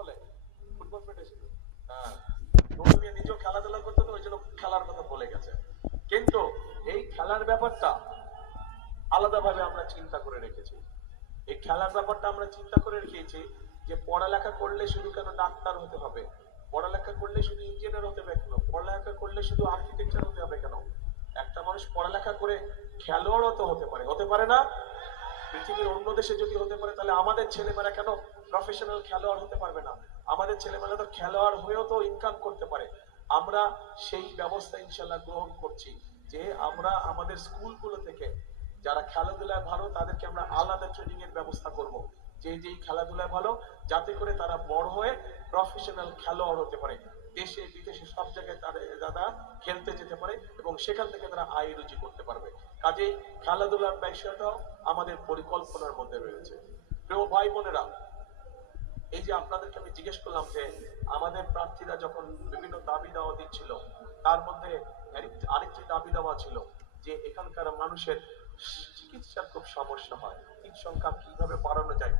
বলে football federation. হ্যাঁ, নতুন নিজেও খেলাধুলা করতো তো ওই জন্য খেলার কথা বলে গেছে। কিন্তু এই খেলার ব্যাপারটা আলাদাভাবে আমরা চিন্তা করে রেখেছি। এই খেলার ব্যাপারটা আমরা চিন্তা করে রেখেছি যে পড়ালেখা করলে শুধু কেন ডাক্তার হতে হবে, পড়ালেখা করলে শুধু ইঞ্জিনিয়ার হতে হবে কেন, পড়ালেখা করলে শুধু আর্কিটেকচার হতে হবে কেন। একটা মানুষ পড়ালেখা করে খেলোয়াড়ও তো হতে পারে, হতে পারে না? পৃথিবীর অন্য দেশে যদি হতে পারে তাহলে আমাদের ছেলেমেয়েরা কেন প্রফেশনাল খেলোয়াড় হতে পারবে না? আমাদের ছেলেমেয়েরা তো খেলোয়াড় হয়েও তো ইনকাম করতে পারে। আমরা সেই ব্যবস্থা ইনশাল্লাহ গ্রহণ করছি যে আমরা আমাদের স্কুলগুলো থেকে যারা খেলাধুলায় ভালো তাদেরকে আমরা আলাদা ট্রেনিং এর ব্যবস্থা করব, যে যেই খেলাধুলায় ভালো, যাতে করে তারা বড় হয়ে প্রফেশনাল খেলোয়াড় হতে পারে, দেশে বিদেশে সব জায়গায় তারা খেলতে যেতে পারে এবং সেখান থেকে তারা আয় রুজি করতে পারবে। কাজেই খেলাধুলার বিষয়টাও আমাদের পরিকল্পনার মধ্যে রয়েছে। প্রিয় ভাই বোনেরা, এই যে আপনাদেরকে আমি জিজ্ঞেস করলাম যে আমাদের প্রার্থীরা যখন বিভিন্ন দাবি দাওয়া দিচ্ছিল, তার মধ্যে আরেকটি দাবি দাওয়া ছিল যে এখানকার মানুষের চিকিৎসার খুব সমস্যা হয়, সিট সংখ্যা কিভাবে বাড়ানো যায়।